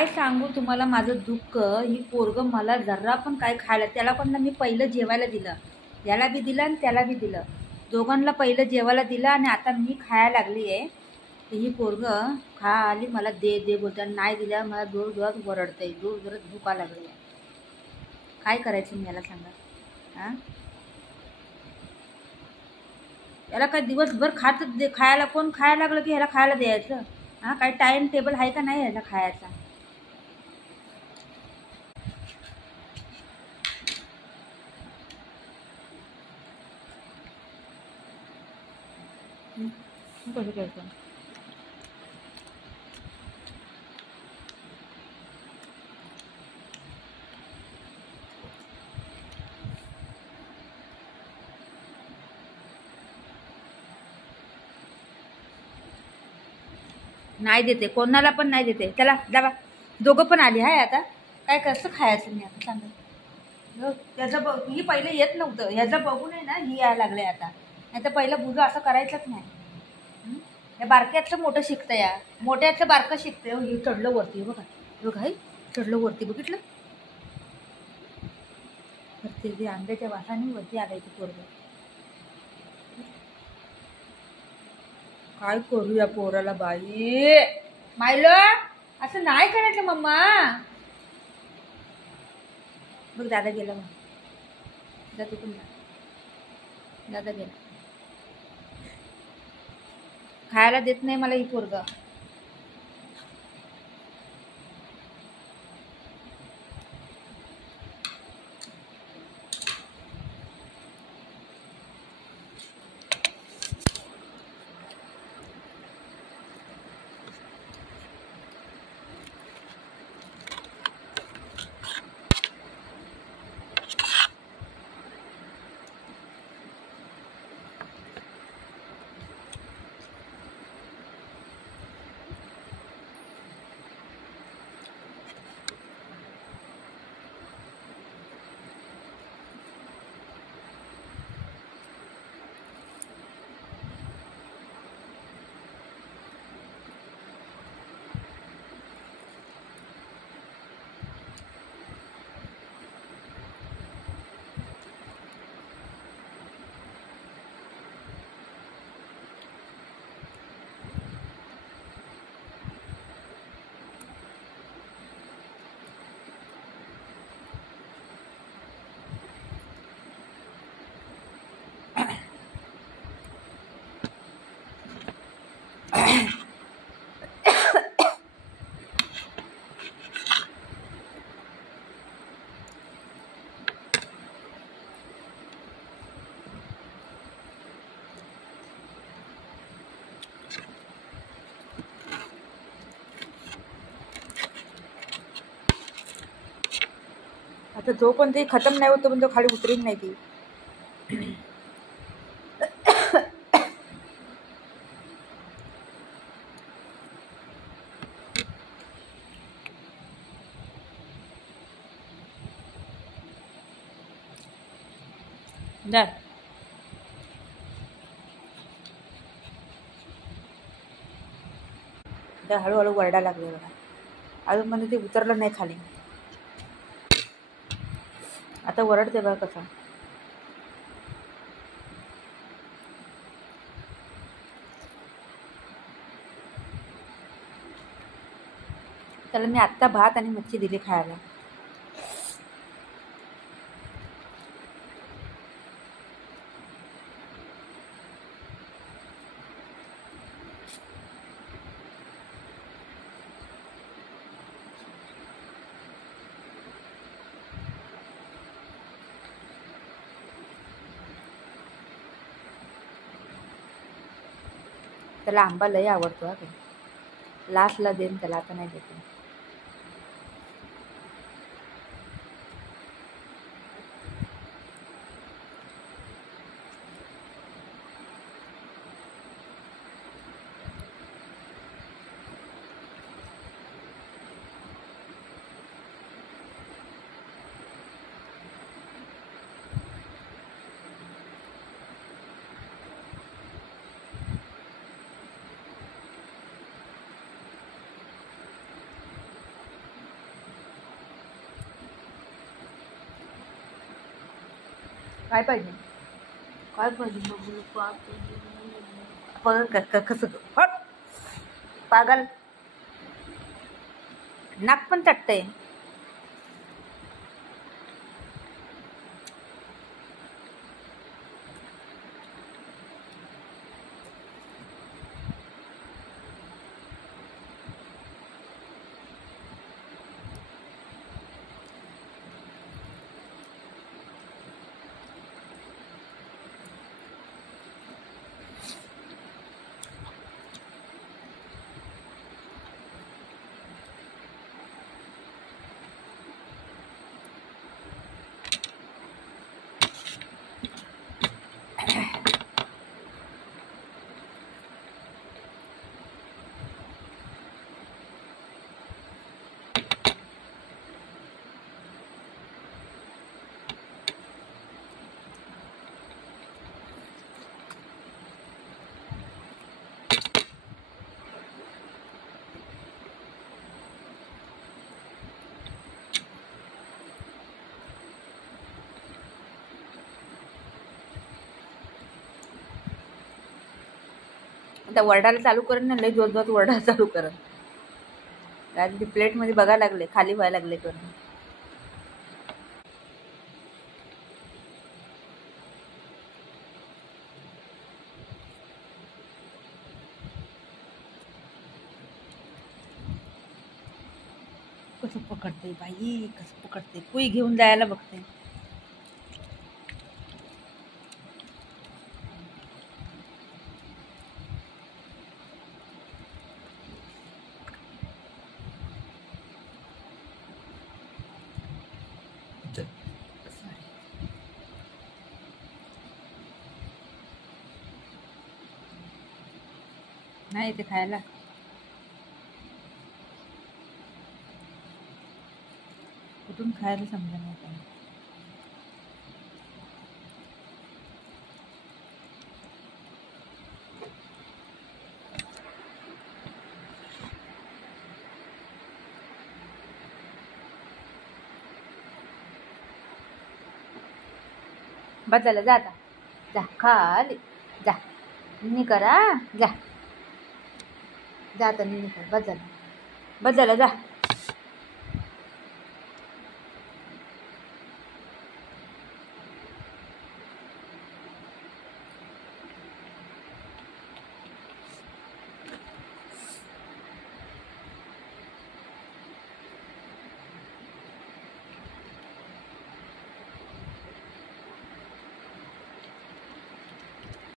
काय सांगू तुम्हाला माझं दुःख. ही पोरगं मला जरा पण काय खायला, त्याला पण ना मी पहिलं जेवायला दिलं, याला बी दिलं आणि त्याला बी दिलं, दोघांना पहिलं जेवायला दिलं आणि आता मी खायला लागली आहे. ही पोरगं खा आली मला दे दे बोलते आणि नाही दिल्या मला जोर जोरात ओरडतंय, जोर जोरात भुका लागली आहे. काय करायचं मी याला सांगा. हां, याला काय दिवसभर खात दे, खायला कोण खायला लागलं की ह्याला खायला द्यायचं. हां, काय टाईम टेबल आहे का नाही ह्याला खायचा. कसं करायचं. नाही देते, कोणाला पण नाही देते. चला जावा, दोघं पण आली आहे आता. काय कसं खायचं मी आता सांगा. त्याचं ही पहिले येत नव्हतं, ह्याचं बघून आहे ना ही यायला लागले आता. नाही तर पहिलं बुजं असं करायचंच नाही. या बारक्यातलं मोठं शिकतं, या मोठ्यातलं बारकं शिकतंय. हे चढलं वरती बघा, बघा हे चढलं वरती, बघितलं ते आंब्याच्या वासाने वरती आलायचं पोरगं. काय करू या पोराला बाई. मायलो असं नाही करायचं मम्मा. बघ दादा गेला, मग जा तिकडून जा. दादा गेला, खायला देत नाही मला ही पोरगं. आता जो पण ते खतम नाही होतं पण तो खाली उतरेल नाही ती. जा हळूहळू वरडा लागले बघा. अजून म्हणजे ते उतरलं नाही खाली, आता वरडते बघा कसं. त्याला मी आत्ता भात आणि मच्छी दिली खायला. त्याला आंबा लय आवडतो. हा लास्टला देईन त्याला, आता नाही देते. काय पाहिजे? काय पाहिजे बघू? कसं हट पागल, नाक पण तटतंय. आता वरडायला चालू करेन ना, लय जोर जोरात वरडायला चालू करेन. कारण ते प्लेटमध्ये बघायला लागले, खाली व्हायला लागले करून. कसं पकडते बाई, कसं पकडते. कुई घेऊन जायला बघते. नाही ते खायला. कुठून खायला समजा नाही का. बदला जा आता, जा खाली जा, निन्नी करा जा, जा आता निन्नी कर. बदला जा.